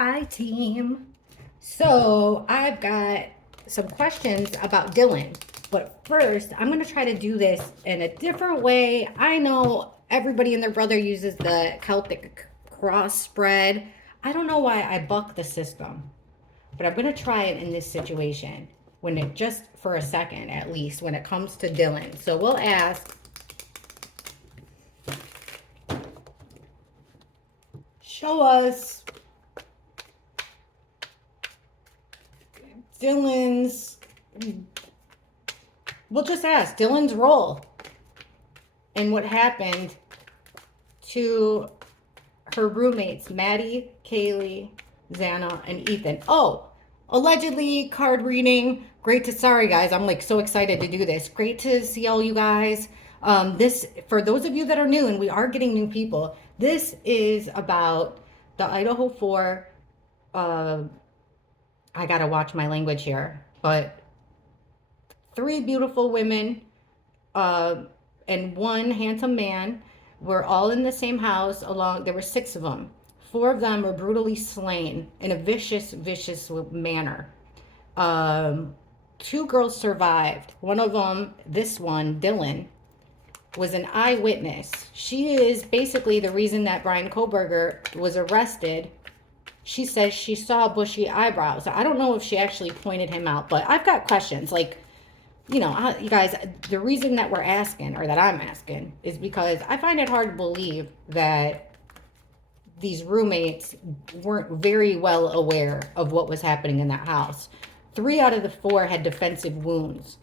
Hi, team. So I've got some questions about Dylan, but first I'm going to try to do this in a different way. I know everybody and their brother uses the Celtic cross spread. I don't know why I buck the system, but I'm going to try it in this situation when it just for a second at least when it comes to Dylan. So we'll ask, show us Dylan's we'll just ask Dylan's role and what happened to her roommates, Maddie, Kaylee, Xana, and Ethan. Oh, allegedly card reading. Great to, sorry guys, I'm like so excited to do this. Great to see all you guys. This, for those of you that are new, and we are getting new people, this is about the Idaho 4. Uh, I gotta watch my language here, but 3 beautiful women uh, and 1 handsome man were all in the same house. Along there were 6 of them. 4 of them were brutally slain in a vicious manner. um, 2 girls survived. One of them, this one, Dylan, was an eyewitness. She is basically the reason that Brian Koberger was arrested. She says she saw bushy eyebrows. I don't know if she actually pointed him out, but I've got questions. Like, you guys, the reason that we're asking, or that I'm asking, is because I find it hard to believe that these roommates weren't very well aware of what was happening in that house. 3 out of the 4 had defensive wounds.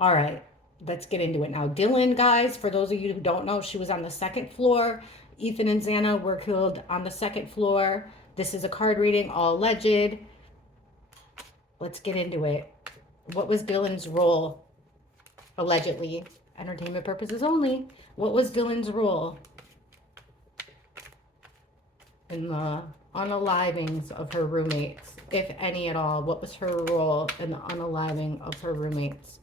All right, let's get into it now. Dylan, guys, for those of you who don't know, she was on the 2nd floor. Ethan and Xana were killed on the 2nd floor. This is a card reading, all alleged. Let's get into it. What was Dylan's role? Allegedly, entertainment purposes only. What was Dylan's role in the unalivings of her roommates, if any at all? What was her role in the unaliving of her roommates?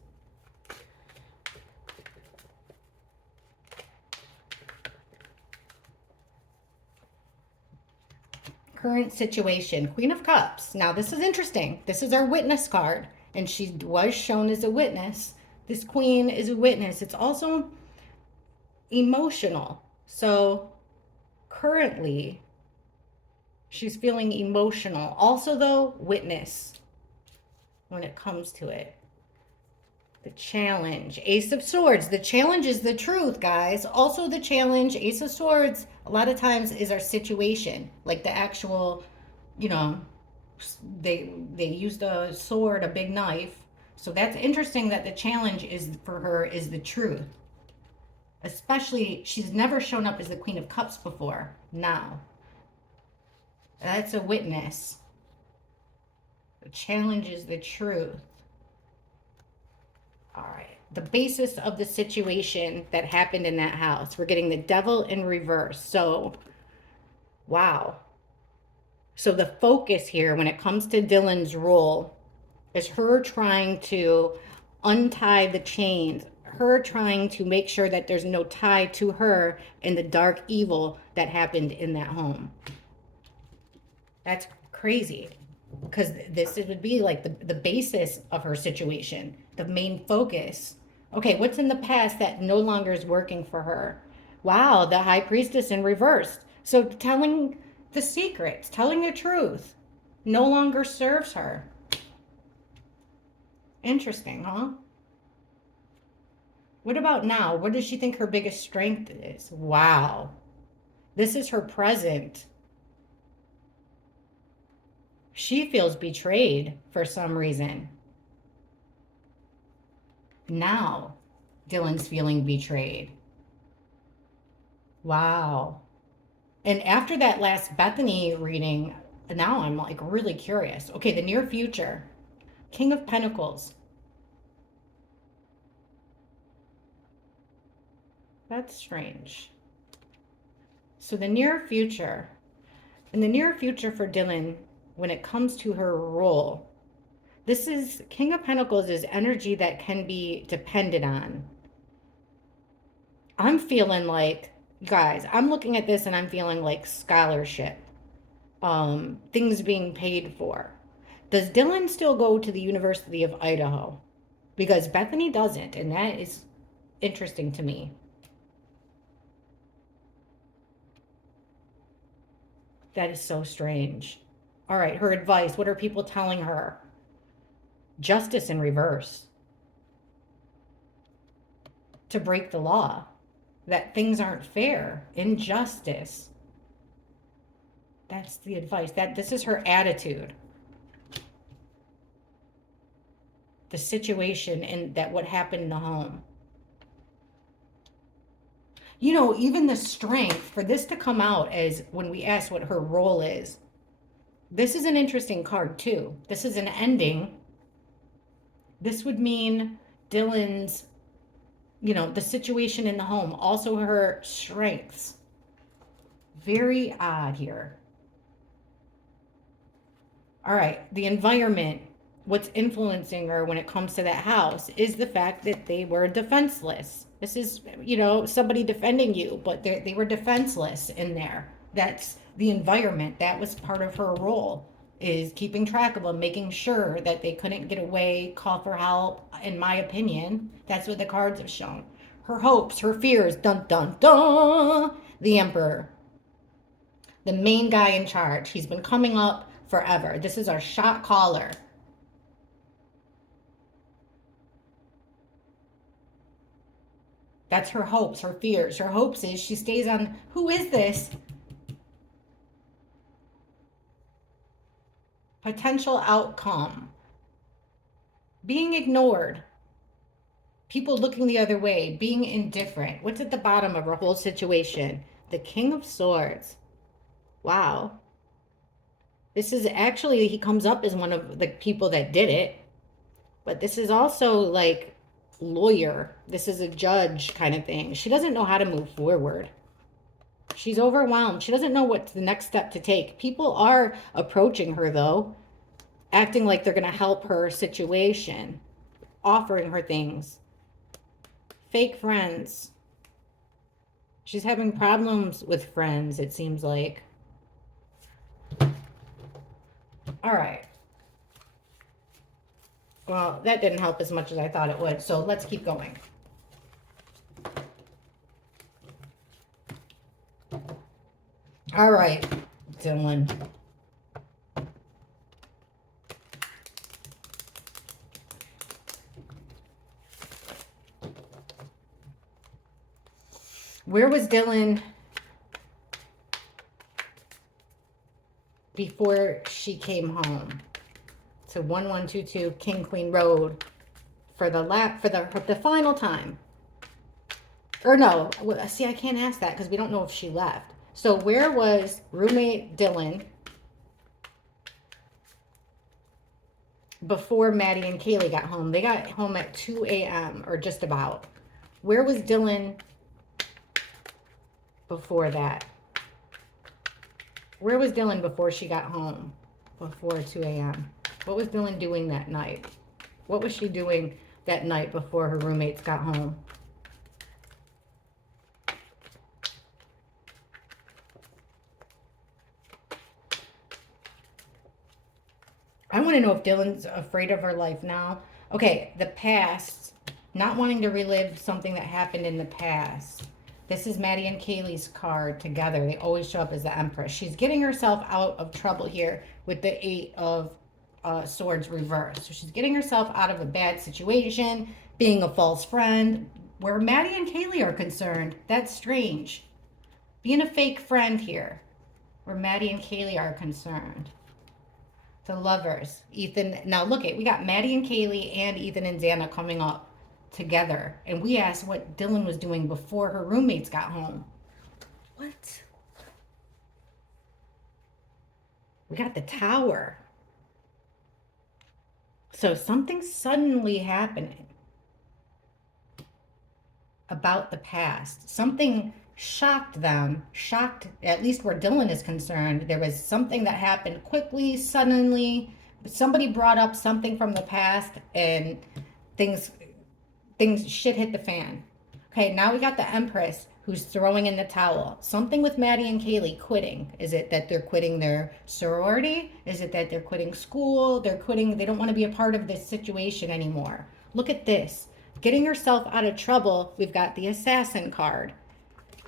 Current situation, Queen of Cups. Now, this is interesting. This is our witness card, and she was shown as a witness. This queen is a witness. It's also emotional. So, currently, she's feeling emotional. Also, though, witness when it comes to it. The challenge, Ace of Swords. The challenge is the truth, guys. Also, the challenge, Ace of Swords, a lot of times is our situation. Like the actual, you know, they used a sword, a big knife. So that's interesting that the challenge is for her is the truth. Especially, she's never shown up as the Queen of Cups before. Now, that's a witness. The challenge is the truth. All right. The basis of the situation that happened in that house. We're getting the devil in reverse. So, wow. So the focus here when it comes to Dylan's role is her trying to untie the chains, her trying to make sure that there's no tie to her and the dark evil that happened in that home. That's crazy, because this would be like the basis of her situation, the main focus. Okay, what's in the past that no longer is working for her? Wow, the high priestess in reverse. So telling the secrets, telling the truth, no longer serves her. Interesting, huh? What about now? What does she think her biggest strength is? Wow. This is her present. She feels betrayed for some reason. Now, Dylan's feeling betrayed. Wow. And after that last Bethany reading, now I'm like really curious. Okay, the near future. King of Pentacles. That's strange. So the near future. In the near future for Dylan, when it comes to her role, this is King of Pentacles is energy that can be depended on. I'm feeling like, guys, I'm looking at this and I'm feeling like scholarship. things being paid for. Does Dylan still go to the University of Idaho? Because Bethany doesn't, and that is interesting to me. That is so strange. All right, her advice. What are people telling her? Justice in reverse. To break the law. That things aren't fair. Injustice. That's the advice. This is her attitude. The situation and that what happened in the home. You know, even the strength for this to come out as when we ask what her role is. This is an interesting card too. This is an ending. This would mean Dylan's, the situation in the home, also her strengths. Very odd here. All right, the environment, what's influencing her when it comes to that house is the fact that they were defenseless. This is, somebody defending you, but they were defenseless in there. That's the environment. That was part of her role, is keeping track of them, making sure that they couldn't get away, call for help. In my opinion, that's what the cards have shown. Her hopes, her fears, dun dun dun. The Emperor, the main guy in charge. He's been coming up forever. This is our shot caller. That's her hopes, her fears. Her hopes is she stays on. Who is this? Potential outcome. Being ignored. People looking the other way. Being indifferent. What's at the bottom of her whole situation? The King of Swords. Wow. This is actually, he comes up as one of the people that did it. But this is also like lawyer. This is a judge kind of thing. She doesn't know how to move forward. She's overwhelmed. She doesn't know what's the next step to take. People are approaching her though, acting like they're going to help her situation, offering her things. Fake friends. She's having problems with friends, it seems like. All right. Well, that didn't help as much as I thought it would, so let's keep going. All right, Dylan. Where was Dylan before she came home? So 1122 King Queen Road for the final time. Or no, see, I can't ask that because we don't know if she left. So where was roommate Dylan before Maddie and Kaylee got home? They got home at 2 a.m. or just about. Where was Dylan before that? Where was Dylan before she got home? Before 2 a.m. What was Dylan doing that night? What was she doing that night before her roommates got home? I want to know if Dylan's afraid of her life now. Okay, the past. Not wanting to relive something that happened in the past. This is Maddie and Kaylee's card together. They always show up as the Empress. She's getting herself out of trouble here with the 8 of Swords reversed. So she's getting herself out of a bad situation, being a false friend. Where Maddie and Kaylee are concerned, that's strange. Being a fake friend here, where Maddie and Kaylee are concerned. The Lovers, Ethan. Now look we got Maddie and Kaylee and Ethan and Xana coming up together. And we asked what Dylan was doing before her roommates got home. What? We got the Tower. So something's suddenly happening about the past. Something shocked them, at least where Dylan is concerned. There was something that happened quickly, suddenly. Somebody brought up something from the past and things shit hit the fan. Okay, now we got the Empress. who's throwing in the towel. Something with Maddie and Kaylee quitting. Is it that they're quitting their sorority? Is it that they're quitting school? They're quitting, they don't want to be a part of this situation anymore. Look at this. Getting herself out of trouble, we've got the assassin card.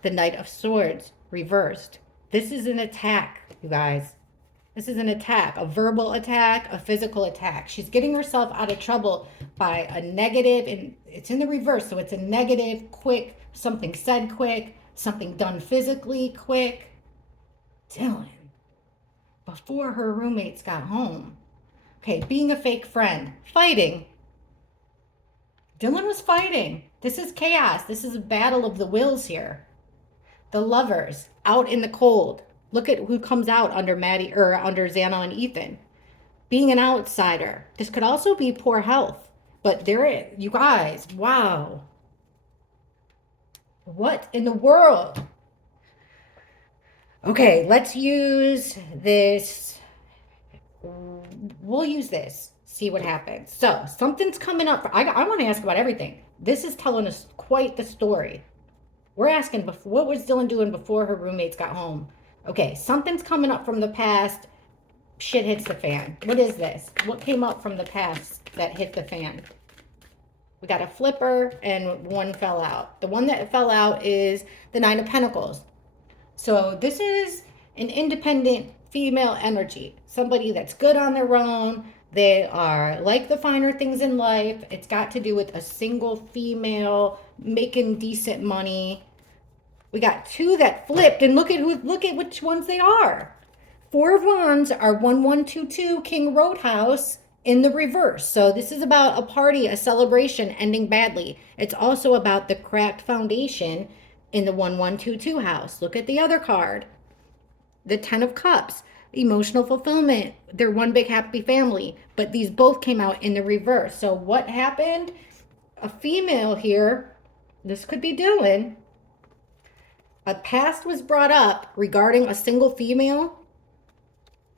The Knight of Swords reversed. This is an attack, you guys. This is an attack, a verbal attack, a physical attack. She's getting herself out of trouble by a negative, and it's in the reverse. So it's a negative, quick, something said quick, something done physically quick. Dylan, before her roommates got home. Okay, being a fake friend, fighting. Dylan was fighting. This is chaos. This is a battle of the wills here. The lovers out in the cold. Look at who comes out under Maddie or under Xana and Ethan. Being an outsider. This could also be poor health. But there, you guys, wow. What in the world? Okay, let's use this. We'll use this. See what happens. So something's coming up. I want to ask about everything. This is telling us quite the story. We're asking, what was Dylan doing before her roommates got home? Okay, something's coming up from the past. Shit hits the fan. What is this? What came up from the past that hit the fan? We got a flipper and one fell out. The one that fell out is the Nine of Pentacles. So this is an independent female energy. Somebody that's good on their own. They are like the finer things in life. It's got to do with a single female making decent money. We got two that flipped, and look at which ones they are. Four of Wands are 1122 King Roadhouse in the reverse. So this is about a party, a celebration ending badly. It's also about the cracked foundation in the 1122 house. Look at the other card. The 10 of Cups, emotional fulfillment. They're one big happy family, but these both came out in the reverse. So what happened? A female here, this could be Dylan. A past was brought up regarding a single female,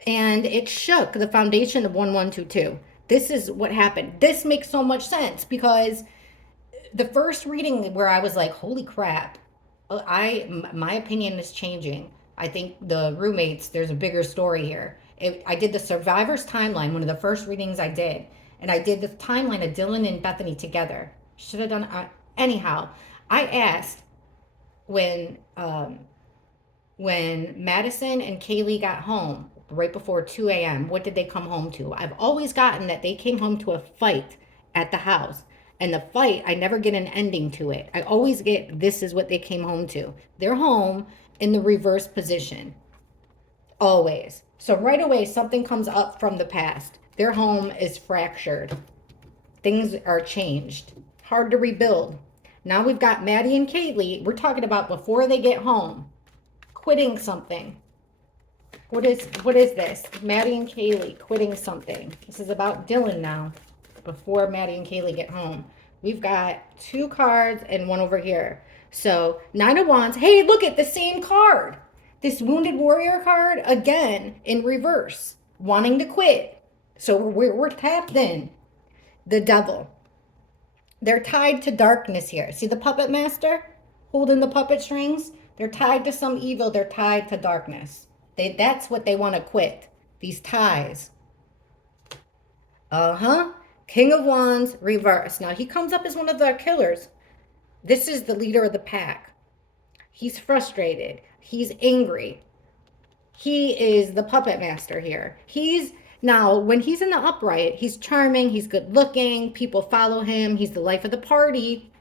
and it shook the foundation of 1122. This is what happened. This makes so much sense because the first reading where I was like, holy crap, my opinion is changing. I think the roommates, there's a bigger story here. I did the survivor's timeline, one of the first readings I did, and I did the timeline of Dylan and Bethany together. Should have done anyhow. I asked when Madison and Kaylee got home right before 2 a.m., what did they come home to? I've always gotten that they came home to a fight at the house. And the fight, I never get an ending to it. I always get, this is what they came home to. They're home in the reverse position. Always. So right away, something comes up from the past. Their home is fractured. Things are changed. Hard to rebuild. Now we've got Maddie and Kaylee. We're talking about before they get home. Quitting something. What is this? Maddie and Kaylee quitting something. This is about Dylan now. Before Maddie and Kaylee get home. We've got two cards and one over here. So 9 of Wands. Hey, look at the same card. This Wounded Warrior card, again, in reverse. Wanting to quit. So we're tapped in. The Devil. They're tied to darkness here. See the puppet master holding the puppet strings? They're tied to some evil. They're tied to darkness. That's what they want to quit. These ties. King of Wands, reverse. Now, he comes up as one of the killers. This is the leader of the pack. He's frustrated. He's angry. He is the puppet master here. Now, when he's in the upright, he's charming, he's good looking, people follow him, he's the life of the party.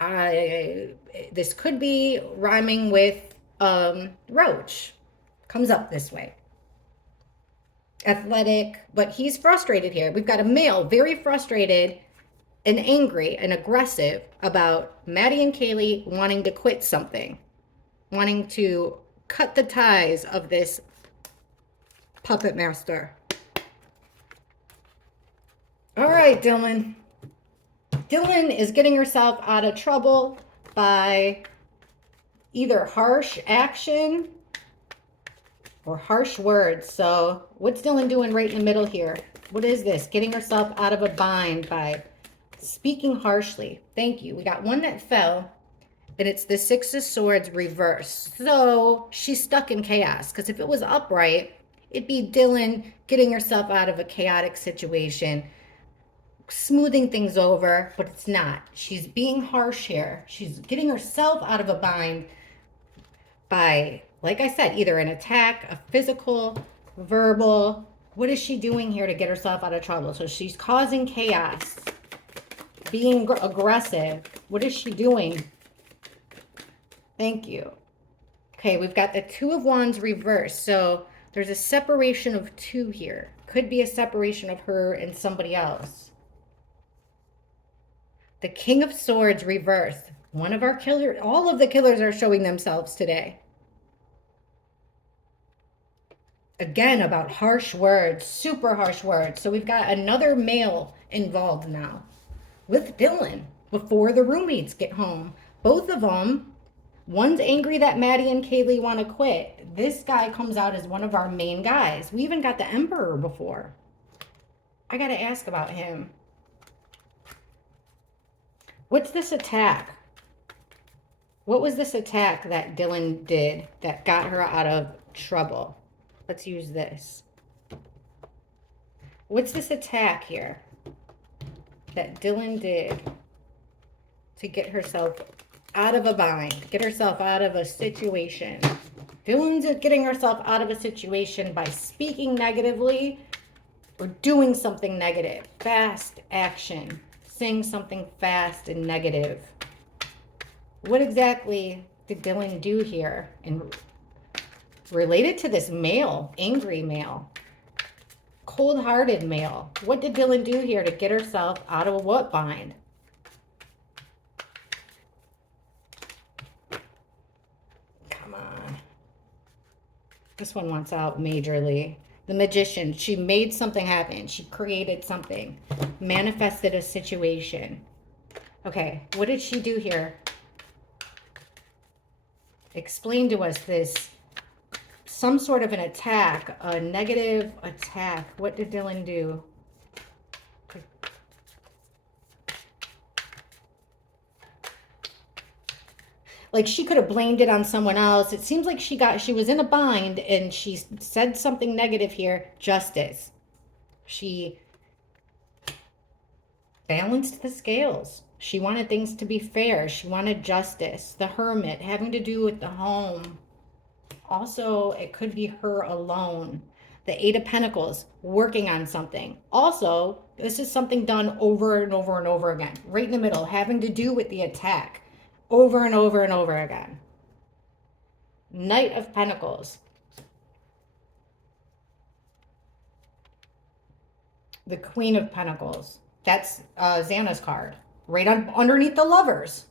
This could be rhyming with Roach. Comes up this way. Athletic, but he's frustrated here. We've got a male, very frustrated and angry and aggressive about Maddie and Kaylee wanting to quit something, wanting to cut the ties of this puppet master. All right, Dylan. Dylan is getting herself out of trouble by either harsh action or harsh words. So what's Dylan doing right in the middle here? What is this? Getting herself out of a bind by speaking harshly. Thank you. We got one that fell And it's the Six of Swords reversed. So she's stuck in chaos. Because if it was upright, it'd be Dylan getting herself out of a chaotic situation, smoothing things over, but it's not. She's being harsh here. She's getting herself out of a bind by, like I said, either an attack, a physical, verbal. What is she doing here to get herself out of trouble? So she's causing chaos, being aggressive. What is she doing? Thank you. Okay, we've got the Two of Wands reversed. So there's a separation of two here. Could be a separation of her and somebody else. The King of Swords reversed. One of our killers, all of the killers are showing themselves today. Again, about harsh words, super harsh words. So we've got another male involved now with Dylan before the roommates get home. Both of them, one's angry that Maddie and Kaylee want to quit. This guy comes out as one of our main guys. We even got the Emperor before. I got to ask about him. What's this attack? What was this attack that Dylan did that got her out of trouble? Let's use this. What's this attack here that Dylan did to get herself out of a bind, get herself out of a situation? Dylan's getting herself out of a situation by speaking negatively or doing something negative. Fast action, saying something fast and negative. What exactly did Dylan do here? And related to this male, angry male, cold-hearted male. What did Dylan do here to get herself out of a what bind? Come on. This one wants out majorly. The Magician. She made something happen. She created something. Manifested a situation. Okay, what did she do here? Explain to us this. Some sort of an attack, a negative attack. What did Dylan do? Like she could have blamed it on someone else. It seems like she was in a bind and she said something negative here. Justice. She balanced the scales. She wanted things to be fair. She wanted justice. The Hermit, having to do with the home. Also, it could be her alone. The Eight of Pentacles, working on something. Also, this is something done over and over and over again. Right in the middle, having to do with the attack. Over and over and over again. Knight of Pentacles. The Queen of Pentacles. That's Xana's card. Right underneath the Lovers.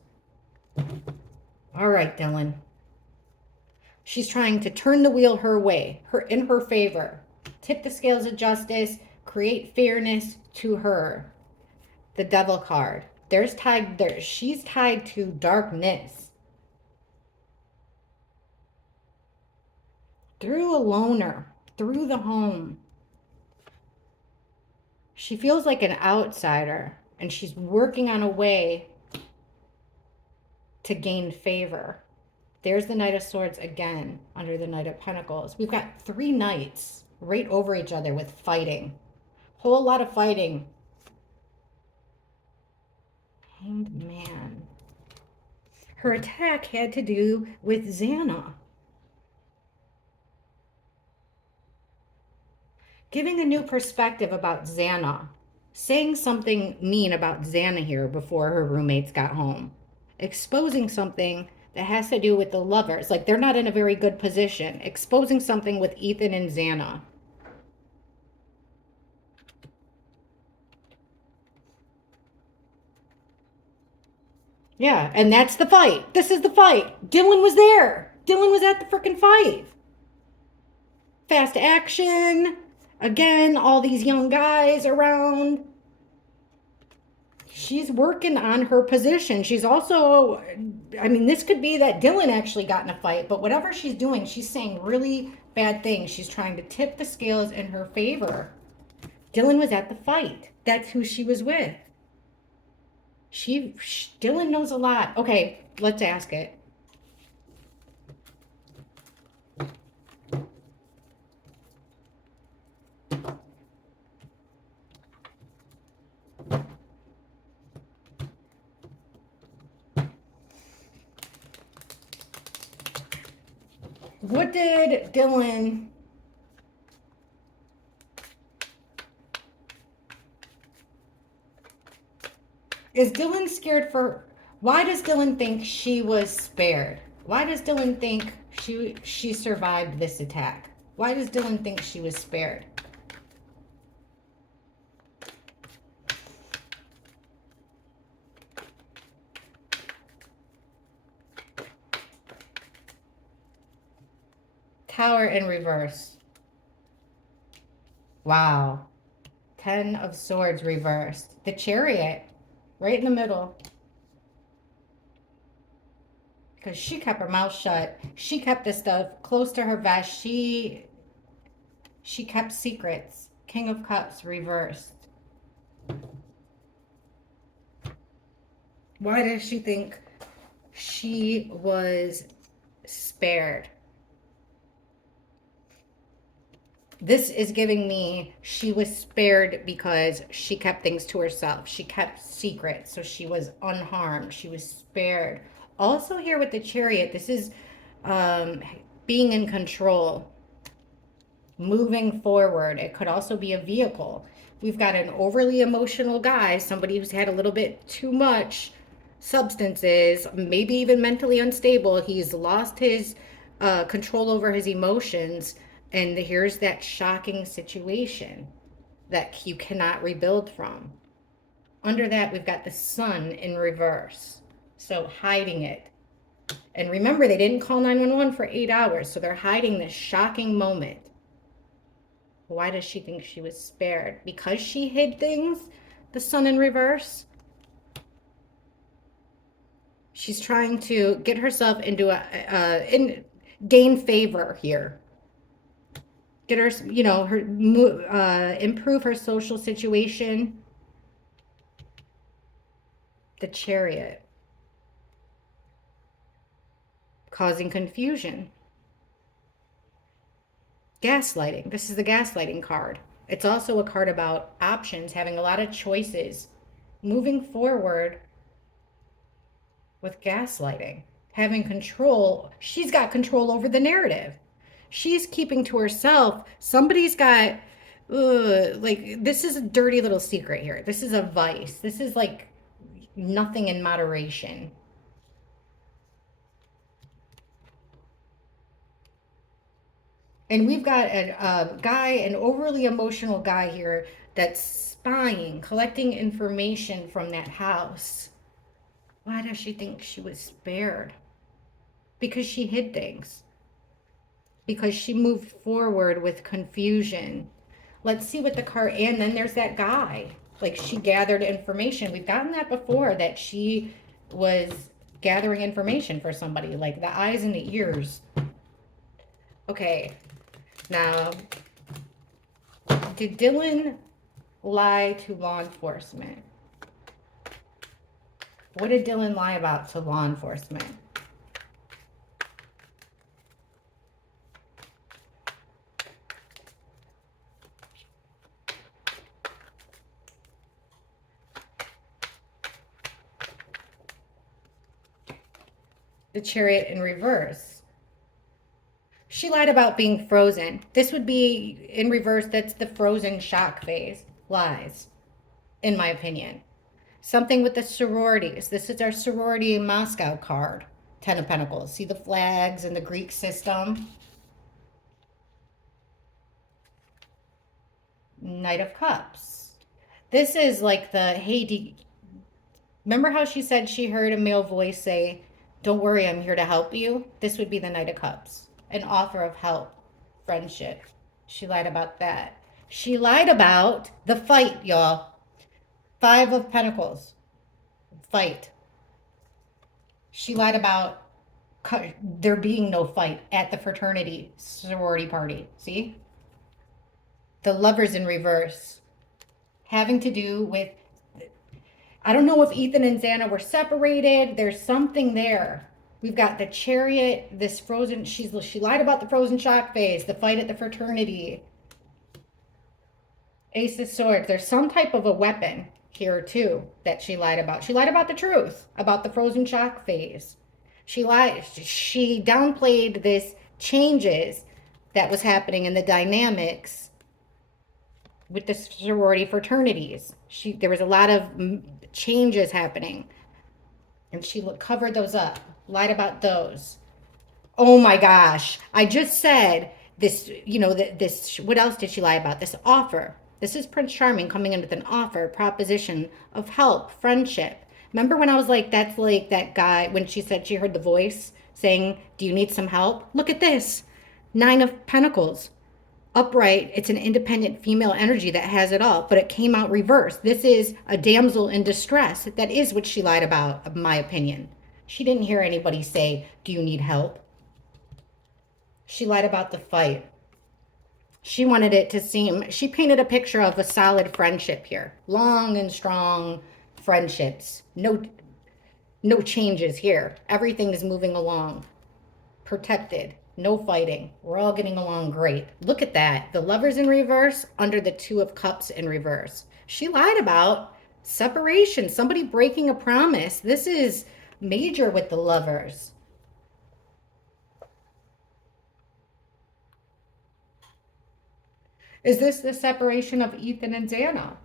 All right, Dylan. She's trying to turn the wheel her way, in her favor. Tip the scales of justice, create fairness to her. The Devil card. She's tied to darkness. Through a loner, through the home. She feels like an outsider, and she's working on a way to gain favor. There's the Knight of Swords again, under the Knight of Pentacles. We've got three knights right over each other with fighting. Whole lot of fighting. Hanged Man. Her attack had to do with Xana. Giving a new perspective about Xana. Saying something mean about Xana here before her roommates got home. Exposing something that has to do with the Lovers. Like they're not in a very good position. Exposing something with Ethan and Xana. Yeah, and that's the fight. This is the fight. Dylan was there. Dylan was at the freaking fight. Fast action. Again, all these young guys around. She's working on her position. She's also, I mean, this could be that Dylan actually got in a fight, but whatever she's doing, she's saying really bad things. She's trying to tip the scales in her favor. Dylan was at the fight. That's who she was with. Dylan knows a lot. Okay, Let's ask it. What did Dylan... Is Dylan scared for... Why does Dylan think she was spared? Why does Dylan think she survived this attack? Why does Dylan think she was spared? Tower in reverse. Wow. 10 of Swords reversed. The Chariot, right in the middle. Because she kept her mouth shut. She kept this stuff close to her vest. She kept secrets. King of Cups reversed. Why does she think she was spared? This is giving me she was spared because she kept things to herself. She kept secrets, so she was unharmed. She was spared. Also here with the Chariot, this is being in control, moving forward. It could also be a vehicle. We've got an overly emotional guy, somebody who's had a little bit too much substances, maybe even mentally unstable. He's lost his control over his emotions. And here's that shocking situation that you cannot rebuild from. Under that, we've got the Sun in reverse. So hiding it. And remember, they didn't call 911 for 8 hours. So they're hiding this shocking moment. Why does she think she was spared? Because she hid things? The Sun in reverse? She's trying to get herself into gain favor here. Get her, you know, improve her social situation. The Chariot. Causing confusion. Gaslighting. This is the gaslighting card. It's also a card about options, having a lot of choices. Moving forward with gaslighting. Having control. She's got control over the narrative. She's keeping to herself. Somebody's got, like, this is a dirty little secret here. This is a vice. This is like nothing in moderation. And we've got a guy, an overly emotional guy here that's spying, collecting information from that house. Why does she think she was spared? Because she hid things. Because she moved forward with confusion. Let's see what the card, and then there's that guy. Like, she gathered information. We've gotten that before, that she was gathering information for somebody, like the eyes and the ears. Okay, now, did Dylan lie to law enforcement? What did Dylan lie about to law enforcement? The Chariot in reverse. She lied about being frozen. This would be in reverse. That's the frozen shock phase. Lies, in my opinion. Something with the sororities. This is our sorority in Moscow card. 10 of Pentacles. See the flags in the Greek system? Knight of Cups. This is like the, hey, remember how she said she heard a male voice say, don't worry, I'm here to help you? This would be the Knight of Cups. An offer of help, friendship. She lied about that. She lied about the fight, y'all. 5 of Pentacles. Fight. She lied about there being no fight at the fraternity sorority party. See? The Lovers in reverse. Having to do with, I don't know if Ethan and Xana were separated. There's something there. We've got the Chariot, this frozen, she lied about the frozen shock phase, the fight at the fraternity. Ace of Swords. There's some type of a weapon here too that she lied about. She lied about the truth about the frozen shock phase. She downplayed this changes that was happening in the dynamics with the sorority fraternities. There was a lot of changes happening, and she covered those up, lied about those. Oh my gosh, I just said this, this, what else did she lie about? This offer. This is Prince Charming coming in with an offer, proposition of help, friendship. Remember when I was like, that's like that guy, when she said she heard the voice saying, do you need some help? Look at this. 9 of Pentacles. Upright, it's an independent female energy that has it all, but it came out reversed. This is a damsel in distress. That is what she lied about, in my opinion. She didn't hear anybody say, do you need help? She lied about the fight. She wanted it to seem, she painted a picture of a solid friendship here. Long and strong friendships. No changes here. Everything is moving along. Protected. No fighting. We're all getting along great. Look at that. The Lovers in reverse under the 2 of Cups in reverse. She lied about separation. Somebody breaking a promise. This is major with the Lovers. Is this the separation of Ethan and Xana?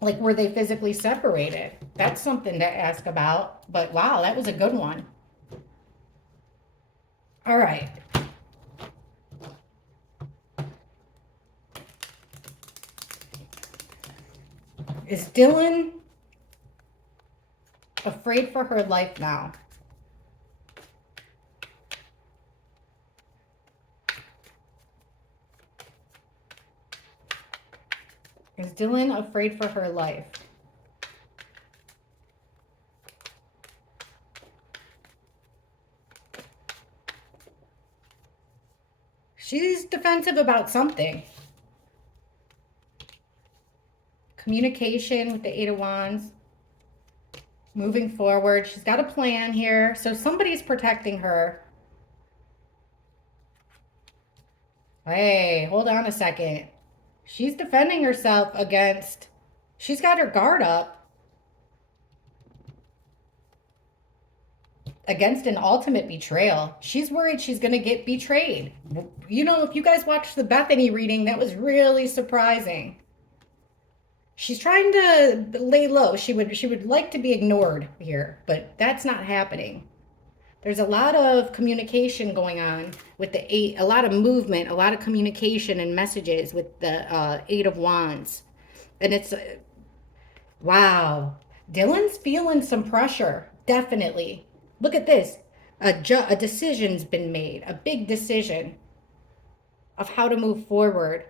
Like, were they physically separated? That's something to ask about. But wow, that was a good one. All right. Is Dylan afraid for her life now? Is Dylan afraid for her life? She's defensive about something. Communication with the 8 of Wands. Moving forward. She's got a plan here. So somebody's protecting her. Hey, hold on a second. She's defending herself against, she's got her guard up against an ultimate betrayal. She's worried she's going to get betrayed. You know, if you guys watched the Bethany reading, that was really surprising. She's trying to lay low. She would like to be ignored here, but that's not happening. There's a lot of communication going on with the 8, a lot of movement, a lot of communication and messages with the 8 of Wands. And it's, wow. Dylan's feeling some pressure, definitely. Look at this. A decision's been made, a big decision of how to move forward.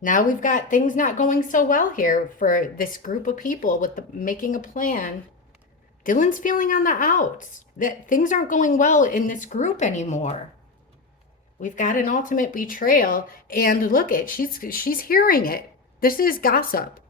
Now we've got things not going so well here for this group of people with making a plan. Dylan's feeling on the outs, that things aren't going well in this group anymore. We've got an ultimate betrayal, and look at, she's hearing it. This is gossip.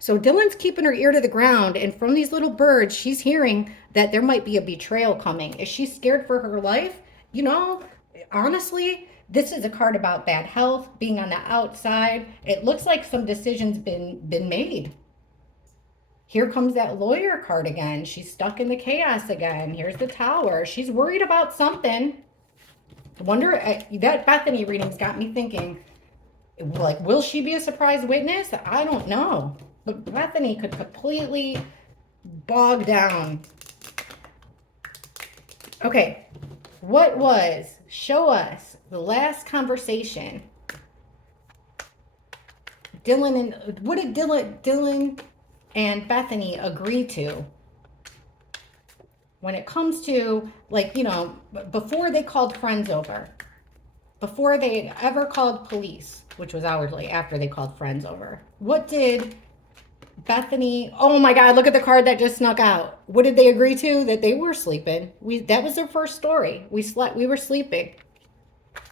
So Dylan's keeping her ear to the ground, and from these little birds, she's hearing that there might be a betrayal coming. Is she scared for her life? You know, honestly, this is a card about bad health, being on the outside. It looks like some decisions been made. Here comes that lawyer card again. She's stuck in the chaos again. Here's the Tower. She's worried about something. Wonder, that Bethany reading's got me thinking, like, will she be a surprise witness? I don't know. But Bethany could completely bog down. Okay, show us the last conversation. What did Dylan and Bethany agree to when it comes to, like, you know, before they called friends over, before they ever called police, which was hourly after they called friends over? What did Bethany, oh my God, look at the card that just snuck out. What did they agree to? That they were sleeping. That was their first story. We were sleeping.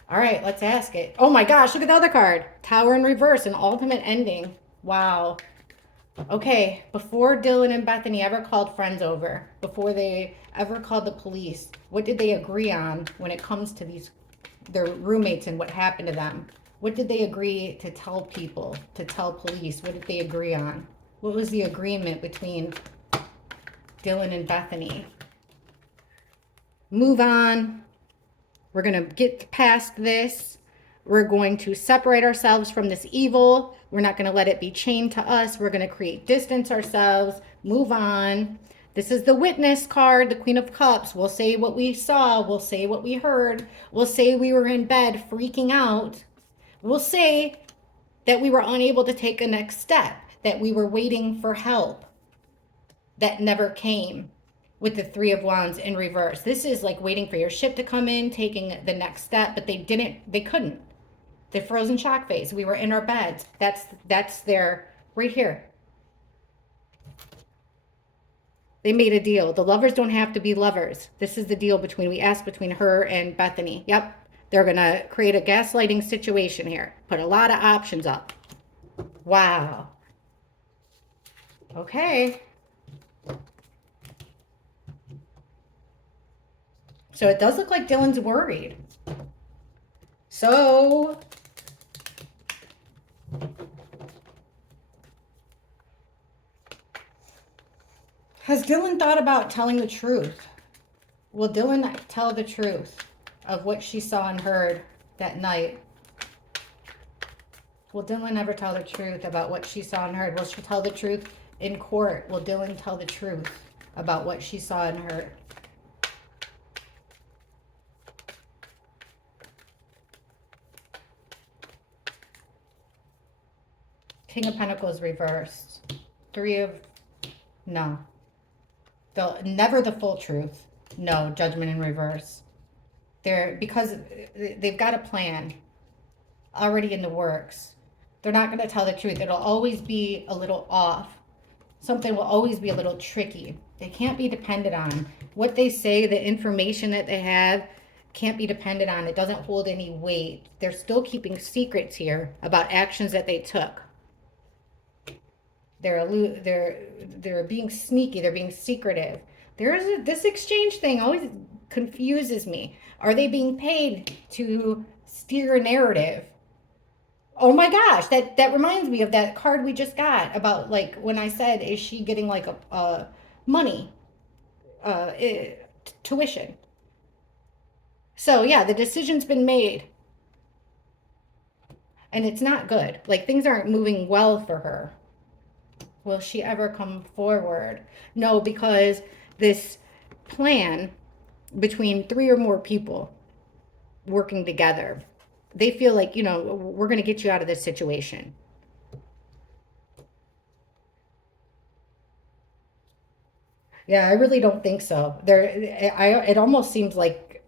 All right, let's ask it. Oh my gosh, look at the other card. Tower in reverse, an ultimate ending. Wow. Okay, before Dylan and Bethany ever called friends over, before they ever called the police, what did they agree on when it comes to their roommates and what happened to them? What did they agree to tell people, to tell police? What did they agree on? What was the agreement between Dylan and Bethany? Move on. We're going to get past this. We're going to separate ourselves from this evil. We're not going to let it be chained to us. We're going to create distance ourselves, move on. This is the witness card, the Queen of Cups. We'll say what we saw. We'll say what we heard. We'll say we were in bed freaking out. We'll say that we were unable to take a next step, that we were waiting for help that never came with the Three of Wands in reverse. This is like waiting for your ship to come in, taking the next step, but they couldn't. The frozen shock phase. We were in our beds. That's their right here. They made a deal. The lovers don't have to be lovers. This is the deal we asked between her and Bethany. Yep. They're going to create a gaslighting situation here. Put a lot of options up. Wow. Okay. So it does look like Dylan's worried. So has Dylan thought about telling the truth? Will Dylan tell the truth of what she saw and heard that night? Will Dylan ever tell the truth about what she saw and heard? Will she tell the truth in court? Will Dylan tell the truth about what she saw and heard? King of Pentacles reversed. No. Never the full truth. No, Judgment in reverse. Because they've got a plan already in the works. They're not going to tell the truth. It'll always be a little off. Something will always be a little tricky. They can't be depended on. What they say, the information that they have, can't be depended on. It doesn't hold any weight. They're still keeping secrets here about actions that they took. They're being sneaky. They're being secretive. This exchange thing always confuses me. Are they being paid to steer a narrative? Oh my gosh, that reminds me of that card we just got about, like, when I said, is she getting like a money tuition? So yeah, the decision's been made, and it's not good. Like, things aren't moving well for her. Will she ever come forward? No, because this plan between 3 or more people working together, they feel like, we're going to get you out of this situation. Yeah, I really don't think so. It almost seems like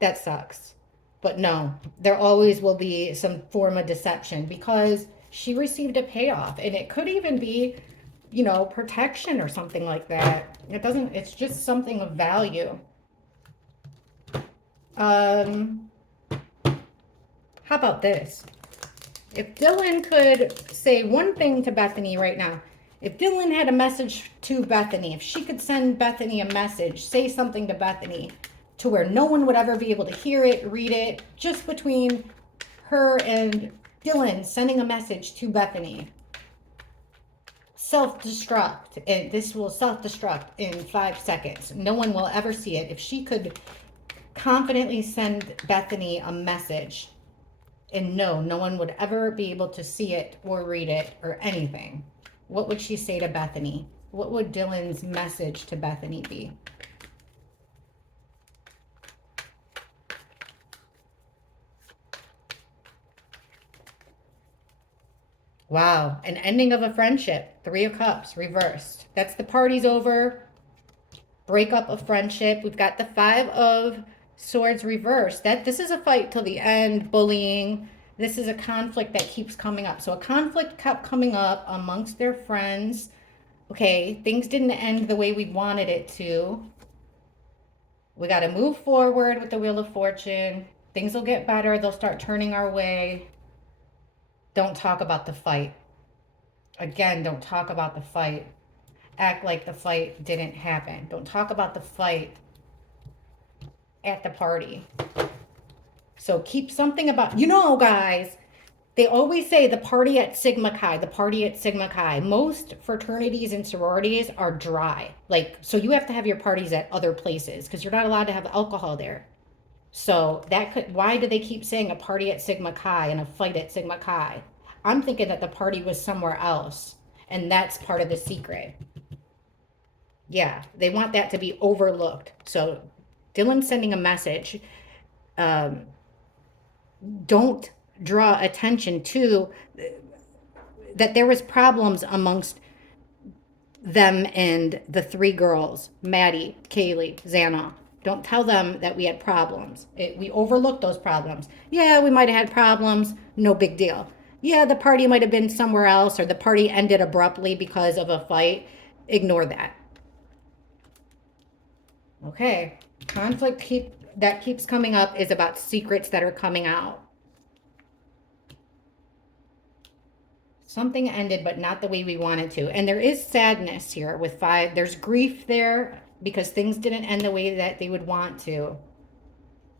that sucks. But no, there always will be some form of deception because she received a payoff, and it could even be, protection or something like that. It's just something of value. How about this? If Dylan could say one thing to Bethany right now, if Dylan had a message to Bethany, if she could send Bethany a message, say something to Bethany to where no one would ever be able to hear it, read it, just between her and Dylan sending a message to Bethany. Self-destruct. And this will self-destruct in 5 seconds. No one will ever see it. If she could confidently send Bethany a message, and no one would ever be able to see it or read it or anything, what would she say to Bethany? What would Dylan's message to Bethany be? Wow, an ending of a friendship. 3 of Cups reversed. That's the party's over. Breakup of friendship. We've got the 5 of Swords reversed. This is a fight till the end, bullying. This is a conflict that keeps coming up. So a conflict kept coming up amongst their friends. Okay, things didn't end the way we wanted it to. We got to move forward with the Wheel of Fortune. Things will get better. They'll start turning our way. Don't talk about the fight. Again, don't talk about the fight. Act like the fight didn't happen. Don't talk about the fight at the party. So keep something about, guys, they always say the party at Sigma Chi, the party at Sigma Chi. Most fraternities and sororities are dry. Like, so you have to have your parties at other places because you're not allowed to have alcohol there. So that could, why do they keep saying a party at Sigma Chi and a fight at Sigma Chi? I'm thinking that the party was somewhere else, and that's part of the secret. Yeah, they want that to be overlooked. So Dylan's sending a message. Um, don't draw attention to that there was problems amongst them and the three girls, Maddie, Kaylee, Xana. Don't tell them that we had problems. We overlooked those problems. Yeah, we might have had problems. No big deal. Yeah, the party might have been somewhere else or the party ended abruptly because of a fight. Ignore that. Okay. That keeps coming up is about secrets that are coming out. Something ended, but not the way we wanted to. And there is sadness here with 5. There's grief there because things didn't end the way that they would want to.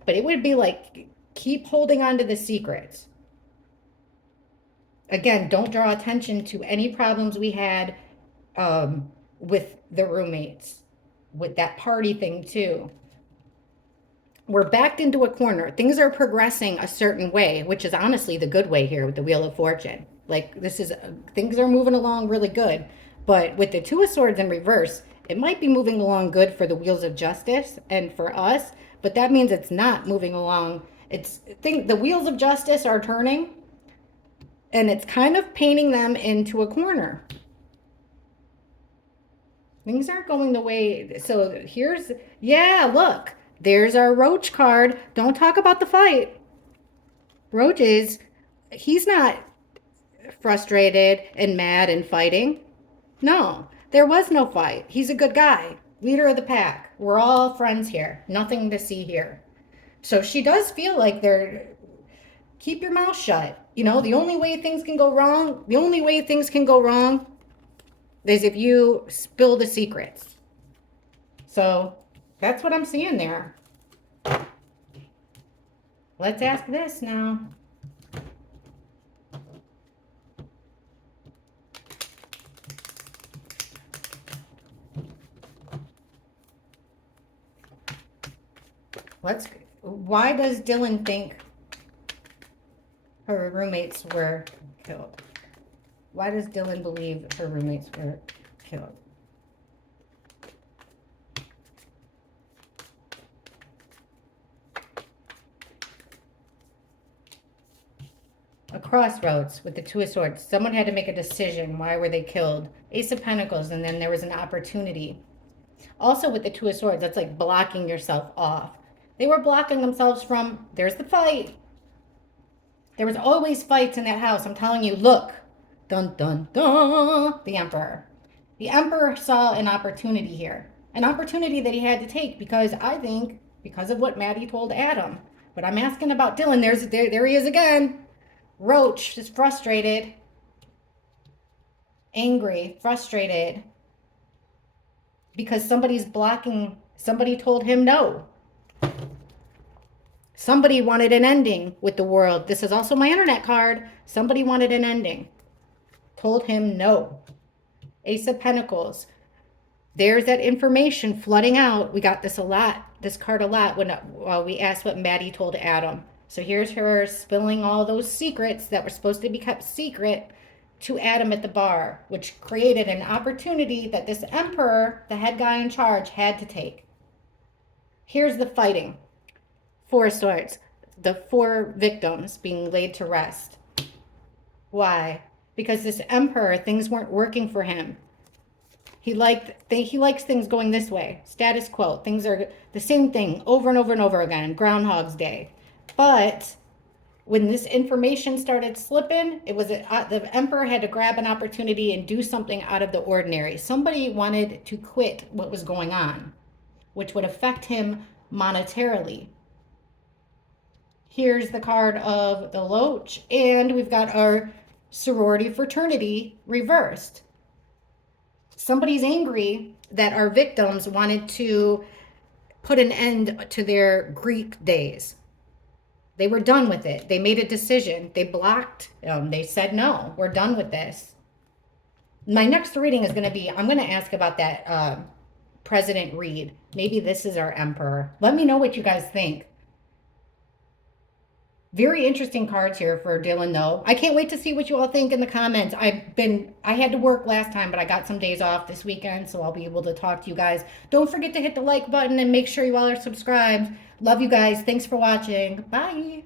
But it would be like, keep holding on to the secrets. Again, don't draw attention to any problems we had with the roommates, with that party thing too. We're backed into a corner. Things are progressing a certain way, which is honestly the good way here with the Wheel of Fortune. Like things are moving along really good. But with the Two of Swords in reverse, it might be moving along good for the Wheels of Justice and for us, but that means it's not moving along. The Wheels of Justice are turning and it's kind of painting them into a corner. Things aren't going the way. So look, there's our Roach card. Don't talk about the fight. Roach he's not frustrated and mad and fighting. No, there was no fight. He's a good guy, leader of the pack. We're all friends here. Nothing to see here. So she does feel like keep your mouth shut. The only way things can go wrong is if you spill the secrets. So that's what I'm seeing there. Let's ask this now. Why does Dylan think her roommates were killed? Why does Dylan believe her roommates were killed? A crossroads with the Two of Swords. Someone had to make a decision. Why were they killed? Ace of Pentacles, and then there was an opportunity. Also with the Two of Swords, that's like blocking yourself off. They were blocking themselves from, there's the fight. There was always fights in that house. I'm telling you, look. Dun, dun, dun. The Emperor. The Emperor saw an opportunity here. An opportunity that he had to take because I think, because of what Maddie told Adam. But I'm asking about Dylan. There he is again. Roach is frustrated. Angry, frustrated. Because somebody's blocking, somebody told him no. Somebody wanted an ending with the world. This is also my internet card. Somebody wanted an ending. Told him no. Ace of Pentacles. There's that information flooding out. We got this card a lot when we asked what Maddie told Adam. So here's her spilling all those secrets that were supposed to be kept secret to Adam at the bar, which created an opportunity that this Emperor, the head guy in charge, had to take. Here's the fighting. 4 Swords. The 4 victims being laid to rest. Why? Because this Emperor, things weren't working for him. He likes things going this way. Status quo. Things are the same thing over and over and over again. Groundhog's Day. But when this information started slipping, it was the Emperor had to grab an opportunity and do something out of the ordinary. Somebody wanted to quit what was going on, which would affect him monetarily. Here's the card of the Loach, and we've got our sorority fraternity reversed. Somebody's angry that our victims wanted to put an end to their Greek days. They were done with it. They made a decision. They blocked. They said, no, we're done with this. My next reading is going to be, I'm going to ask about that President Reed. Maybe this is our emperor. Let me know what you guys think. Very interesting cards here for Dylan, though. I can't wait to see what you all think in the comments. I had to work last time, but I got some days off this weekend, so I'll be able to talk to you guys. Don't forget to hit the like button and make sure you all are subscribed. Love you guys. Thanks for watching. Bye.